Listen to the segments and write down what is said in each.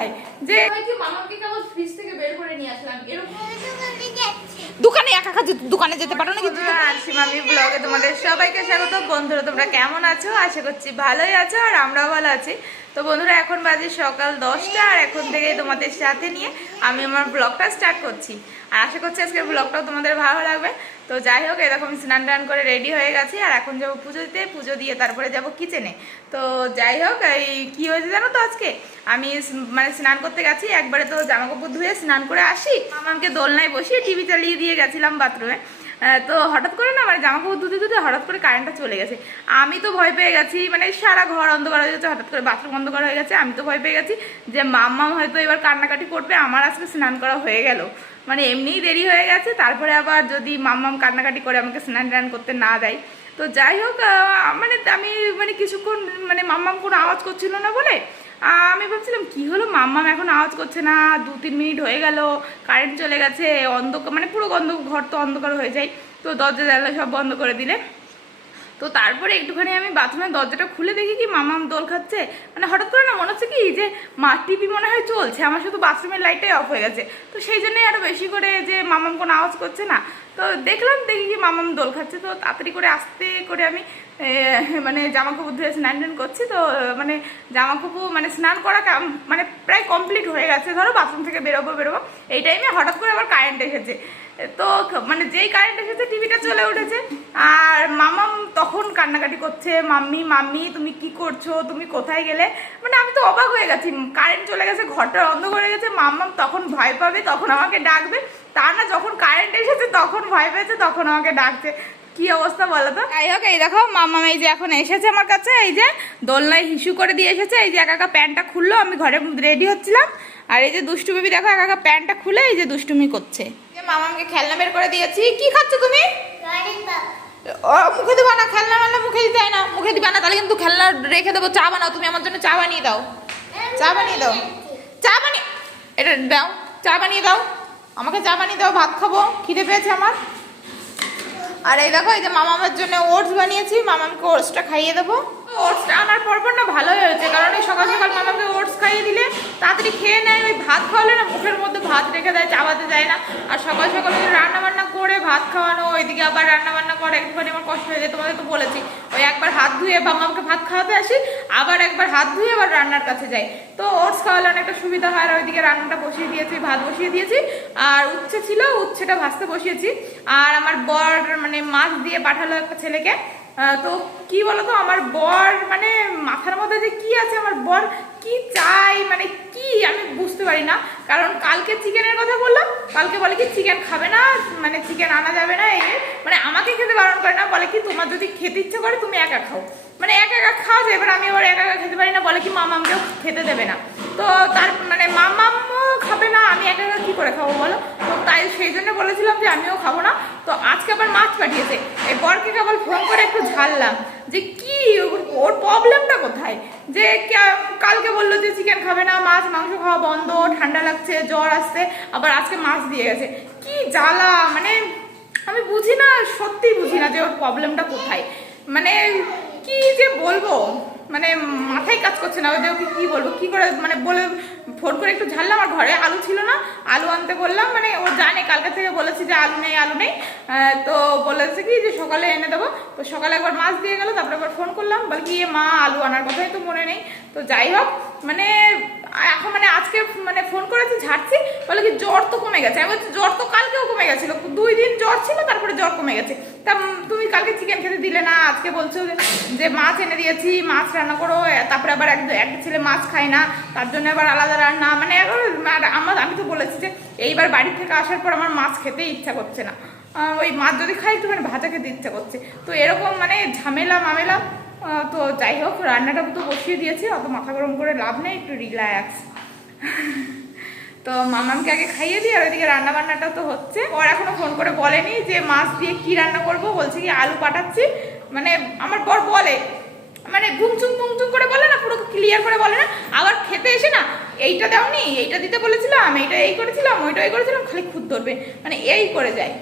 কোথায়? যে মামাকে কেবল ফ্রিজ থেকে বের করে নিয়ে আসলাম এরকম দোকানে একা একা দোকানে যেতে পারো নাকি? আরশি মামি ব্লগে তোমাদের সবাইকে স্বাগত। বন্ধুরা তোমরা কেমন আছো? আশা করছি ভালোই আছো আর আমরাও ভালো আছি। তো বন্ধুরা এখন বাজে সকাল 10টা আর এখন থেকে তোমাদের সাথে নিয়ে আমি আমার ব্লগটা স্টার্ট করছি। আর আশা করছি আজকের ব্লগটাও তোমাদের ভালো লাগবে। তো যাই হোক, এরকম স্নান টান করে রেডি হয়ে গেছি আর এখন যাবো পুজো দিতে। পুজো দিয়ে তারপরে যাব কিচেনে। তো যাই হোক, এই কী হয়েছে জানো তো, আজকে আমি মানে স্নান করতে গেছি, একবারে তো জামা কাপড় ধুয়ে স্নান করে আসি, আমাকে দোলনায় বসিয়ে টিভি চালিয়ে দিয়ে গেছিলাম বাথরুমে। তো হঠাৎ করে না, মানে জামা কাপড় ধুতে ধুতে হঠাৎ করে কারেন্টটা চলে গেছে। আমি তো ভয় পেয়ে গেছি, মানে সারা ঘর অন্ধকার হয়ে গেছে, হঠাৎ করে বাথরুম অন্ধকার হয়ে গেছে। আমি তো ভয় পেয়ে গেছি যে মাম্মাম হয়তো এবার কান্নাকাটি করবে, আমার আজকে স্নান করা হয়ে গেল, মানে এমনিই দেরি হয়ে গেছে, তারপরে আবার যদি মাম্মাম কান্নাকাটি করে আমাকে স্নান টান করতে না দেয়। তো যাই হোক, মানে আমি মানে কিছুক্ষণ মানে মাম্মাম কোনো আওয়াজ করছিল না বলে আমি ভাবছিলাম কি হলো, মাম্মাম এখন আওয়াজ করছে না, 2-3 মিনিট হয়ে গেল, কারেন্ট চলে গেছে, অন্ধকার মানে পুরো ঘর তো অন্ধকার হয়ে যায়। তো দরজা জানলা সব বন্ধ করে দিলে। তো তারপরে একটুখানি আমি বাথরুমের দরজাটা খুলে দেখি কি মামাম দোল খাচ্ছে। মানে হঠাৎ করে না মনে হচ্ছে কি যে মা টিভি মনে হয় চলছে, আমার শুধু বাথরুমের লাইটটাই অফ হয়ে গেছে। তো সেই জন্যই আরও বেশি করে যে মামাম কোনো আওয়াজ করছে না। তো দেখি কি মামাম দোল খাচ্ছে। তো তাড়াতাড়ি করে আস্তে করে আমি মানে জামা কাপড় ধুয়ে স্নান টান করছি। তো মানে জামা কাপড় মানে স্নান করা মানে প্রায় কমপ্লিট হয়ে গেছে, ধরো বাথরুম থেকে বেরোবো এই টাইমে হঠাৎ করে আবার কারেন্ট এসেছে। তো মানে যেই কারেন্ট এসেছে টিভিটা চলে উঠেছে আর মামাম তখন কান্নাকাটি করছে, মাম্মি মাম্মি তুমি কি করছো, তুমি কোথায় গেলে। মানে আমি তো অবাক হয়ে গেছি, কারেন্ট চলে গেছে, ঘরটা অন্ধকার হয়ে গেছে, মাম্মাম তখন ভয় পাবে, তখন আমাকে ডাকবে। তা না, যখন কারেন্ট এসেছে তখন ভয় পেয়েছে, তখন আমাকে ডাকছে। কি অবস্থা বলো তো। যাই হোক, এই দেখো মাম্মাম এই যে এখন এসেছে আমার কাছে, এই যে দোলনায় হিসু করে দিয়ে এসেছে। এই যে একা একা প্যান্টটা খুললো, আমি ঘরে রেডি হচ্ছিলাম আর এই যে দুষ্টু বেবি দেখো একা একা প্যান্টটা খুলে এই যে দুষ্টুমি করছে। মামামকে খেলনা বের করে দিয়েছি। কি খাচ্ছ তুমি? ও মুখে দিবা না, খেলনা মানলে মুখে দিতে হয় না, মুখে দিবা না, তাহলে কিন্তু খেলনা রেখে দেবো। চা বানাও, তুমি আমার জন্য চা বানিয়ে দাও, চা বানিয়ে দাও, চা বানিয়ে এটা দাও, চা বানিয়ে দাও, আমাকে চা বানিয়ে দাও, ভাত খাবো, খিদে পেয়েছে আমার। আর এই দেখো এই যে মামামের জন্য ওটস বানিয়েছি, মামামকে ওটসটা খাইয়ে দেবো। ওটসটা আনার পরপর না ভালোই হয়েছে, কারণ এই সকাল সকাল মামাকে ওটস খাইয়ে দিলে তাড়াতাড়ি খেয়ে নেয়। ওই ভাত খাওয়ালে না মুখের মধ্যে ভাত রেখে দেয়, চাবাতে যায় না। আর সকাল সকাল রান্না বান্না করে ভাত খাওয়ানো, ওইদিকে আবার রান্না বান্না করে একটুখানি আমার কষ্ট হয়ে যায়। তোমাদের তো বলেছি, ওই একবার হাত ধুয়ে মামাকে ভাত খাওয়াতে আসি, আবার একবার হাত ধুয়ে আবার রান্নার কাছে যাই। তো ওটস খাওয়ালে অনেকটা সুবিধা হয়। আর ওইদিকে রান্নাটা বসিয়ে দিয়েছি, ভাত বসিয়ে দিয়েছি, আর উচ্ছে ছিল, উচ্ছেটা ভাজতে বসিয়েছি। আর আমার বর মানে মাছ দিয়ে পাঠালো একটা ছেলেকে। তো কি বলতো, আমার বর মানে মাথার মধ্যে যে কি আছে, আমার বর কি চাই মানে কি আমি বুঝতে পারি না। কারণ কালকে চিকেনের কথা বললাম, কালকে বলে কি চিকেন খাবে না, মানে চিকেন আনা যাবে না, এই মানে আমাকে খেতে বারণ করে না, বলে কি তোমার যদি খেতে ইচ্ছে করে তুমি একা খাও, মানে একা একা খাওয়া যায়। এবার আমি আবার একা একা খেতে পারি না, বলে কি মামামকেও খেতে দেবে না। তো তার মানে মামামও খাবে না, আমি একা একা কী করে খাবো বলো। তো তাই সেই জন্য বলেছিলাম যে আমিও খাবো না। তো আজকে আবার মাছ পাঠিয়েছে, এই বরকে কেবল ফোন করে একটু ঝাড়লাম যে কি ওর প্রবলেমটা কোথায়। যে কালকে বললো যে চিকেন খাবে না, মাছ মাংস খাওয়া বন্ধ, ঠান্ডা লাগছে, জ্বর আসছে, আবার আজকে মাছ দিয়ে গেছে। কি জ্বালা, মানে আমি বুঝি না, সত্যিই বুঝি না যে ওর প্রবলেমটা কোথায়। মানে কি যে বলবো, মানে মাথায় কাজ করছে না। ওই যে ওকে কী বলবো, কী করে মানে বলে ফোন করে একটু ঝাড়লাম। আর ঘরে আলু ছিল না, আলু আনতে বললাম, মানে ও জানে কালকে থেকে বলেছি যে আলু নেই। তো বলেছে কি যে সকালে এনে দেবো। তো সকালে একবার মাছ দিয়ে গেলো, তারপরে একবার ফোন করলাম, বলে কি মা আলু আনার কথাই তো মনে নেই। তো যাই হোক, মানে এখন মানে আজকে মানে ফোন করেছি ঝাড়ছি, বলে কি জ্বর তো কমে গেছে। আমি বলছি জ্বর তো কালকেও কমে গেছিলো, 2 দিন জ্বর ছিল, তারপরে জ্বর কমে গেছে। তা তুমি কালকে চিকেন খেতে দিলে না, আজকে বলছো যে মাছ এনে দিয়েছি, মাছ রান্না করো। তারপরে আবার একটা ছেলে মাছ খায় না, তার জন্য আবার আলাদা রান্না। মানে আমি তো বলেছি যে এইবার বাড়ি থেকে আসার পর আমার মাছ খেতে ইচ্ছা করছে না, ওই মাছ যদি খাই একটুখানি ভাজা খেতে ইচ্ছা করছে। তো এরকম মানে ঝামেলা মামেলা। তো যাই হোক, রান্নাটা তো বসিয়ে দিয়েছি, অত মাথা গরম করে লাভ নেই, একটু রিল্যাক্স। তো মামামকে আগে খাইয়ে দিই, আর ওইদিকে রান্না বান্নাটা তো হচ্ছে। ওর এখনো ফোন করে বলেনি যে মাছ দিয়ে কি রান্না করবো, বলছে কি আলু পাঠাচ্ছি। মানে আমার বর বলে, মানে বুংচুং করে বলে না, পুরো ক্লিয়ার করে বলে না। আবার খেতে এসে না এইটা দাওনি, এইটা দিতে বলেছিলাম, এইটা এই করেছিলাম, ওইটা এই করেছিলাম, খালি খুদ ধরবে, মানে এই করে যায়।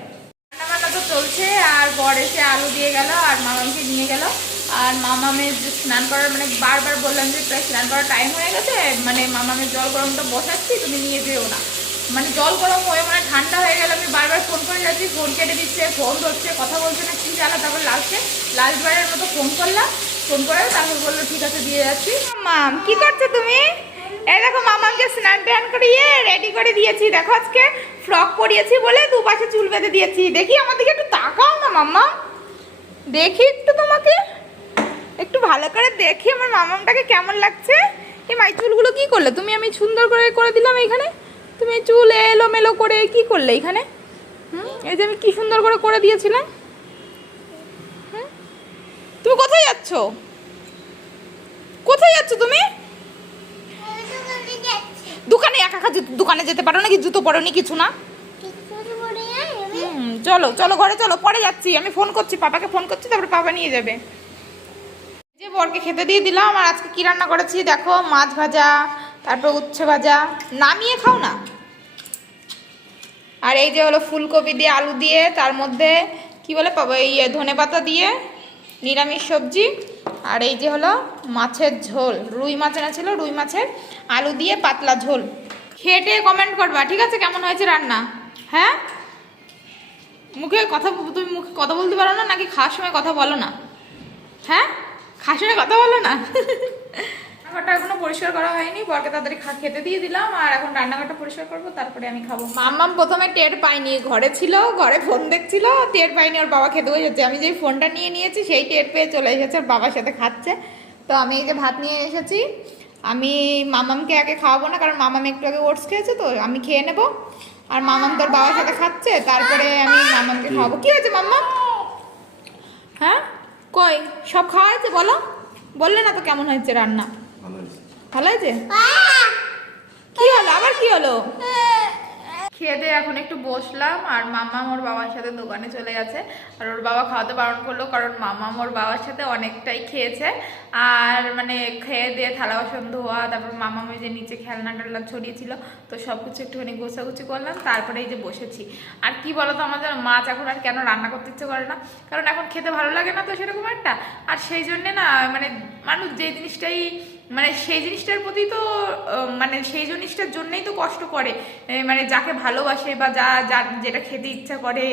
রান্না বান্না তো চলছে, আর বর এসে আলু দিয়ে গেল আর মামামকে নিয়ে গেল। আর মামামের যে স্নান করার মানে বারবার বললাম যে প্রায় স্নান করার টাইম হয়ে গেছে, মানে মামামের জল গরমটা বসাচ্ছি, তুমি নিয়ে যেও না। মানে জল গরম হয়ে মানে ঠান্ডা হয়ে গেলে আমি বারবার ফোন করে যাচ্ছি, ফোন কেটে দিচ্ছে, ফোন ধরছে, কথা বলছে না, কি জ্বালা। তারপর লাস্টবারের মতো ফোন করলাম, ফোন করে তারপর বললো ঠিক আছে দিয়ে যাচ্ছি। মাম কি করছো তুমি? এই দেখো মামামকে স্নান টান করিয়ে রেডি করে দিয়েছি। দেখো আজকে ফ্রক পরিয়েছি বলে দুপাশে চুল বেঁধে দিয়েছি। দেখি আমার দিকে একটু তাকাও না মাম্মা, দেখি একটু তোমাকে, একটু ভালো করে দেখি আমার মামামটাকে কেমন লাগছে। এই মাই চুলগুলো কি করলে তুমি? আমি সুন্দর করে করে দিলাম এইখানে, তুমি চুল এলোমেলো করে কি করলে এইখানে? এই যে আমি কি সুন্দর করে করে দিয়েছিলাম। তুমি কোথায় যাচ্ছ? কোথায় যাচ্ছ তুমি? দোকানে একা একা দোকানে যেতে পারো নাকি? জুতো পরোনি কিছু না? চলো চলো ঘরে চলো, পরে যাচ্ছি। আমি ফোন করছি, পাপাকে ফোন করছি, তারপরে পাপা নিয়ে যাবে। যে বরকে খেতে দিয়ে দিলাম। আর আজকে কি রান্না করেছি দেখো, মাছ ভাজা, তারপর উচ্ছে ভাজা, নামিয়ে খাও না। আর এই যে হলো ফুলকপি দিয়ে আলু দিয়ে, তার মধ্যে কি বলে ধনেপাতা দিয়ে নিরামিষ সবজি। আর এই যে হলো মাছের ঝোল, রুই মাছ এনেছিল, রুই মাছের আলু দিয়ে পাতলা ঝোল। খেটে কমেন্ট করবা ঠিক আছে কেমন হয়েছে রান্না। হ্যাঁ, তুমি মুখে কথা বলতে পারো না নাকি? খাওয়ার সময় কথা বলো না? হ্যাঁ, খাওয়ার সময় কথা বলো না? রান্নাঘরটা এখনো পরিষ্কার করা হয়নি, বরকে তাড়াতাড়ি খেতে দিয়ে দিলাম। আর এখন রান্নাঘরটা পরিষ্কার করবো, তারপরে আমি খাবো। মাম্মাম প্রথমে টের পাইনি, ঘরে ছিল, ঘরে ফোন দেখছিল, টের পাইনি ওর বাবা খেতে বসেছে। আমি যেই ফোনটা নিয়ে নিয়েছি সেই টের পেয়ে চলে এসেছে, ওর বাবার সাথে খাচ্ছে। তো আমি এই যে ভাত নিয়ে এসেছি, আমি মামামকে আগে খাওয়াবো না, কারণ মামাম একটু আগে ওটস খেয়েছে, তো আমি খেয়ে নেবো। আর মামাম তোর বাবার সাথে খাচ্ছে, তারপরে আমি মামামকে খাওয়াবো। কি হয়েছে মাম্মাম? হ্যাঁ কই সব খাওয়া হয়েছে? বলো, বললে না তো কেমন হয়েছে রান্না? ভালো হয়েছে? কি হলো আবার, কি হলো? খেয়ে দিয়ে এখন একটু বসলাম। আর মাম্মাম ওর বাবার সাথে দোকানে চলে গেছে। আর ওর বাবা খাওয়াতে বারণ করলো, কারণ মাম্মাম ওর বাবার সাথে অনেকটাই খেয়েছে। আর মানে খেয়ে দিয়ে থালা বাসন ধোয়া, তারপর মাম্মাম যে নিচে খেলনা টেলনা ছড়িয়েছিল, তো সব কিছু একটুখানি গোছাগুছি করলাম, তারপরে এই যে বসেছি। আর কি বলতো, আমাদের মাছ এখন আর কেন রান্না করতে ইচ্ছে করে না, কারণ এখন খেতে ভালো লাগে না তো সেরকম একটা। আর সেই জন্যে না মানে মানুষ যে জিনিসটাই মানে সেই জিনিসটার প্রতি তো মানে সেই জিনিসটার জন্যই তো কষ্ট করে, মানে যাকে ভালোবাসে বা যেটা খেতে ইচ্ছা করে।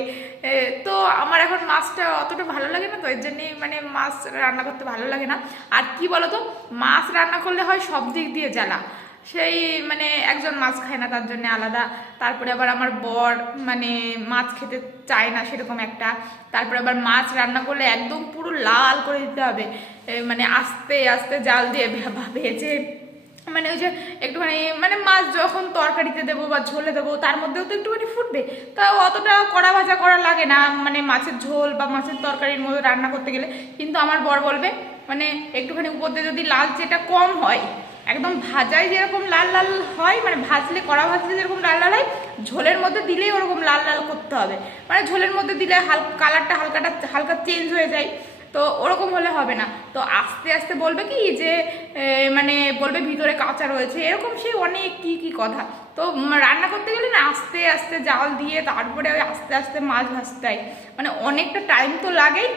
তো আমার এখন মাছটা অতটা ভালো লাগে না, তো এর জন্যই মানে মাছ রান্না করতে ভালো লাগে না। আর কি বলতো, মাছ রান্না করলে হয় সব দিক দিয়ে জ্বালা, সেই মানে একজন মাছ খায় না তার জন্য আলাদা, তারপরে আবার আমার বর মানে মাছ খেতে চায় না সেরকম একটা, তারপরে আবার মাছ রান্না করলে একদম পুরো লাল করে দিতে হবে, মানে আস্তে আস্তে জাল দিয়ে ভেজে, মানে ওই যে একটুখানি মানে মাছ যখন তরকারিতে দেবো বা ঝোলে দেবো তার মধ্যেও তো একটুখানি ফুটবে, তাও অতটা কড়া ভাজা করা লাগে না মানে মাছের ঝোল বা মাছের তরকারির মধ্যে রান্না করতে গেলে। কিন্তু আমার বর বলবে মানে একটুখানি উপর দিয়ে যদি লালচেটা কম হয়, একদম ভাজাই যেরকম লাল লাল হয়, মানে ভাজলে কড়া ভাজলে যেরকম লাল লাল হয়, ঝোলের মধ্যে দিলেই ওরকম লাল লাল করতে হবে। মানে ঝোলের মধ্যে দিলে কালারটা হালকা চেঞ্জ হয়ে যায়, তো ওরকম হলে হবে না। তো আস্তে আস্তে বলবে কি যে মানে বলবে ভিতরে কাঁচা রয়েছে, এরকম সেই অনেক কি কথা। তো রান্না করতে গেলে না আস্তে আস্তে জাল দিয়ে তারপরে ওই আস্তে আস্তে মাছ ভাজতে হয়, মানে অনেকটা টাইম তো লাগেই।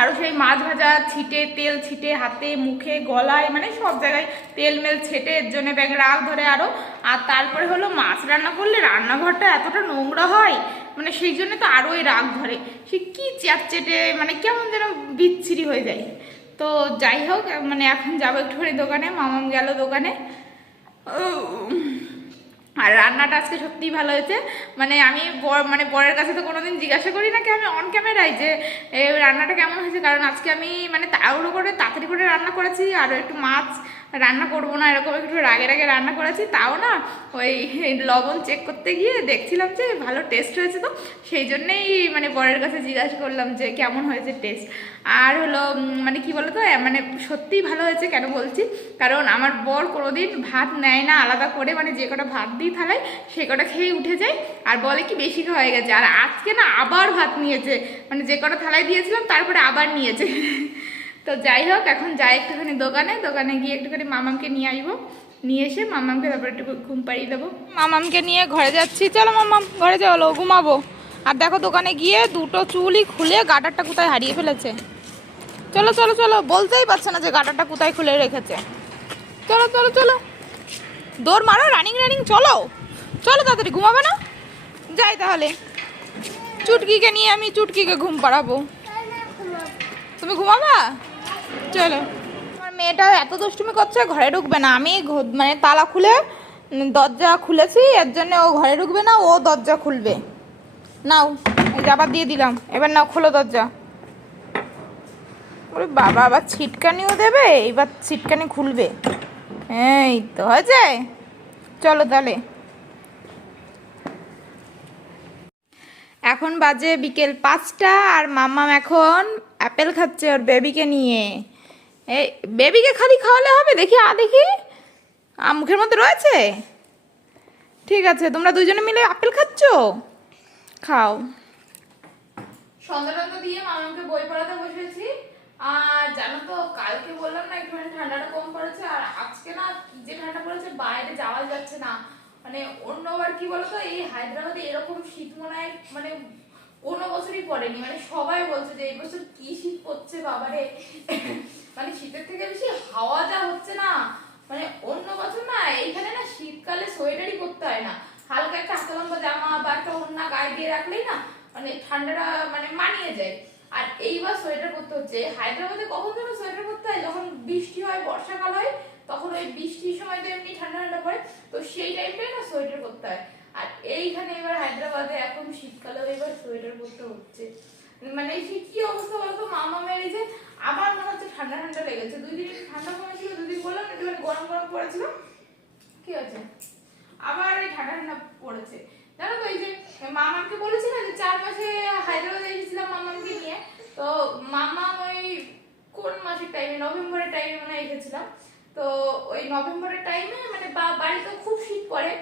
আরও সেই মাছ ভাজা ছিটে, তেল ছিটে হাতে মুখে গলায়, মানে সব জায়গায় তেল মেল ছেটে, এর জন্য ব্যাগ রাগ ধরে আরও। আর তারপরে হলো মাছ রান্না করলে রান্নাঘরটা এতটা নোংরা হয়, মানে সেই জন্য তো আরোই রাগ ধরে, সে কি চ্যাটচেটে মানে কেমন যেন বিচ্ছিরি হয়ে যায়। তো যাই হোক, মানে এখন যাবো একটুখানি দোকানে, মামাম গেল দোকানে। আর রান্নাটা আজকে সত্যিই ভালো হয়েছে, মানে আমি মানে বরের কাছে তো কোনোদিন জিজ্ঞাসা করি না কি আমি অন ক্যামেরায় যে রান্নাটা কেমন হয়েছে, কারণ আজকে আমি মানে তাড়াতাড়ি করে রান্না করেছি। আর একটু মাছ রান্না করবো না এরকম একটু রাগে রান্না করেছি, তাও না ওই লবণ চেক করতে গিয়ে দেখছিলাম যে ভালো টেস্ট হয়েছে, তো সেই জন্যেই মানে বরের কাছে জিজ্ঞাসা করলাম যে কেমন হয়েছে টেস্ট। আর হলো মানে কি বলতো, মানে সত্যিই ভালো হয়েছে। কেন বলছি, কারণ আমার বর কোনোদিন ভাত নেয় না আলাদা করে, মানে যে কটা ভাত দিই থালায় সে কটা খেয়ে উঠে যায়, আর বলে কি বেশি হয়ে গেছে। আর আজকে না আবার ভাত নিয়েছে, মানে যে কটা থালায় দিয়েছিলাম তারপরে আবার নিয়েছে। তো যাই হোক, এখন যাই একটুখানি দোকানে গিয়ে একটুখানি মামামকে নিয়ে আসবো, নিয়ে এসে মামামকে তারপরে একটু ঘুম পাড়িয়ে দেবো। মামামকে নিয়ে ঘরে যাচ্ছি, চলো মামাম ঘরে চলো, ঘুমাবো। আর দেখো দোকানে গিয়ে দুটো চুলই খুলে গাটারটা কোথায় হারিয়ে ফেলেছে। চলো চলো চলো, বলতেই পারছে না যে গাটারটা কোথায় খুলে রেখেছে। চলো চলো চলো, দৌড় মারো, রানিং রানিং, চলো চলো তাড়াতাড়ি, ঘুমাবে না? যাই তাহলে, চুটকিকে নিয়ে আমি চুটকিকে ঘুম পাড়াবো। তুমি ঘুমাবা? চলো। আমার মেয়েটা এত দুষ্টুমি করছে, ঘরে ঢুকবে না। আমি মানে তালা খুলে দরজা খুলেছি, এর জন্য ও ঘরে ঢুকবে না, ও দরজা খুলবে। নাও, এই যে আবার দিয়ে দিলাম, এবার নাও খোলো দরজা। ওরে বাবা, আবার ছিটকানিও দেবে, এবার ছিটকানি খুলবে। এই তো হয়েছে, চলো তাহলে। এখন বাজে বিকেল 5টা, আর মাম্মাম এখন অ্যাপেল খাচ্ছে ওর বেবিকে নিয়ে। এই বেবিকে খালি খাওয়ালে হবে? দেখি দেখি, মুখের মধ্যে রয়েছে। ঠিক আছে, তোমরা দুজনে মিলে আপেল খাচ্ছো, খাও। সন্ধ্যা টন্ধা দিয়ে মামাকে বই পড়াতে বসেছি। আর জানো তো, কালকে বললাম না একটুখানি ঠান্ডাটা কম পড়েছে, আর আজকে না কি যে ঠান্ডা পড়েছে, বাইরে যাওয়া যাচ্ছে না। মানে অন্যবার কি বলতো, এই হায়দ্রাবাদে এরকম শীত মনে হয় মানে কোনো বছরই পড়েনি। মানে সবাই বলছে যে এই বছর কি শীত পড়ছে বাবারে। মানে শীতের থেকে বেশি হাওয়া যা হচ্ছে না, মানে অন্য বছর না এইখানে না শীতকালে সোয়েটারই পরতে হয় না, হালকা একটা হাতা লম্বা জামা বা একটা ওড়না গায়ে দিয়ে রাখলেই না মানে ঠান্ডাটা মানে মানিয়ে যায়। আর এইবার সোয়েটার পরতে হচ্ছে। হায়দ্রাবাদে কখন যেন সোয়েটার পরতে হয়, যখন বৃষ্টি হয়, বর্ষাকাল হয়, তখন ওই বৃষ্টির সময় তো এমনি ঠান্ডা ঠান্ডা পড়ে, তো সেই টাইমটাই না সোয়েটার পরতে হয়। আর এইখানে এবার হায়দ্রাবাদে এখন শীতকালেও এবার সোয়েটার পরতে হচ্ছে। মানে শীত কি অবস্থা বলতো, মামা মেরে যে আবার মনে হচ্ছে ঠান্ডা ঠান্ডা লেগেছে। 2 দিন একটু ঠান্ডা কমেছিল, 2 দিন বললাম একটু গরম গরম পড়েছিল, কি হয়েছে আবার এই ঠান্ডা ঠান্ডা পড়েছে। জানো তো, এই যে মামাকে বলেছি না যে 4 মাসে হায়দ্রাবাদে এসেছিলাম মামাকে নিয়ে, তো মামা ওই কোন মাসের টাইমে, নভেম্বরের টাইমে মনে হয় এসেছিলাম। তো ওই নভেম্বরের টাইমে মানে বাড়িতে খুব শীত পড়ে,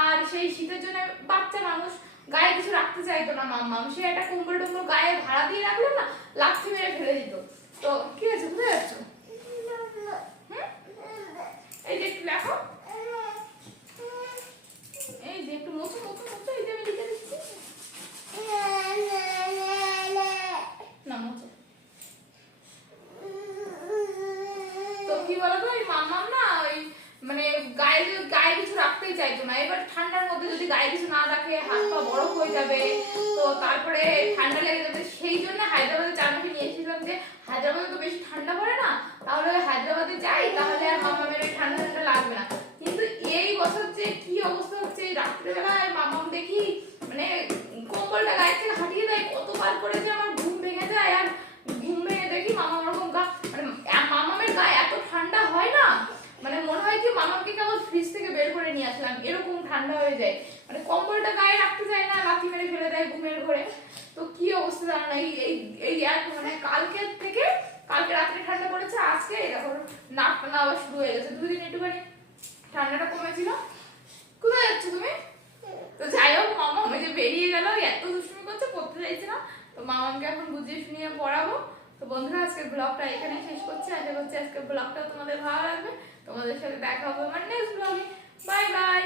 আর সেই শীতের জন্য বাচ্চা মানুষ গায়ে কিছু রাখতে চাইতো না মাম্মা। সে একটা কম্বল টম্বল গায়ে ভাড়া দিয়ে রাখলো না, লাথি মেরে ফেলে দিত। তো কি আছে, বুঝতে পারছো? এই যে একটু দেখো, এই যে একটু মতো মতো মতো, এই যে আমি লিখে দিচ্ছি না, মতো। তো কি বলতো, এই মাম্মাম না ওই মানে গায়ে গায়ে কিছু রাখতেই চাইতো না। এবার ঠান্ডার মধ্যে যদি গায়ে কিছু না রাখে, হাত পা বরফ হয়ে যাবে, তো তারপরে ঠান্ডা লেগে যাবে। সেই জন্য হায়দ্রাবাদে 4 মাসে নিয়ে এসেছিলাম, যে হায়দ্রাবাদে তো বেশি ঠান্ডা পড়ে না, তাহলে হায়দ্রাবাদে যাই, তাহলে আর মাম্মামের ঠান্ডা ঠান্ডা লাগবে না। কিন্তু এই বছর যে কি অবস্থা হচ্ছে, এই রাত্রেবেলায় মাম্মাম দেখি মানে কম্বলটা গায়ে থেকে হাঁটিয়ে দেয়, কতবার করে যে আমার ঘুম ভেঙে যায়। আর ঘুম ভেঙে দেখি মামা ওরকম মানে মামামের গায়ে এত ঠান্ডা হয় না, মানে মনে হয় কি মামাকে কেবল ফ্রিজ থেকে বের করে নিয়ে আসলাম, এরকম ঠান্ডা হয়ে যায়। মানে কম্বলটা গায়ে রাখতে চায় না, লাথি মেরে ফেলে দেয় ঘুমের ঘরে। তো কি অবস্থা জানো না, এই মানে কালকে রাত্রে ঠান্ডা পড়েছে, আজকে এরকম নাক টানা আবার শুরু হয়ে গেছে। 2 দিন একটুখানি ঠান্ডাটা কমেছিল। কোথায় যাচ্ছ তুমি? তো যাই হোক, মামা ওই যে বেরিয়ে গেল, এত দুষ্টুমি করছে, পড়তে চাইছে না। তো মামাকে এখন বুঝিয়ে শুনিয়ে পড়াবো। তো বন্ধুরা, আজকের ব্লগটা এখানে শেষ করছি। আশা করছি আজকের ব্লগটা তোমাদের ভালো লাগবে। তোমাদের সাথে দেখা হবে আমার নেক্সট ব্লগে। Bye bye.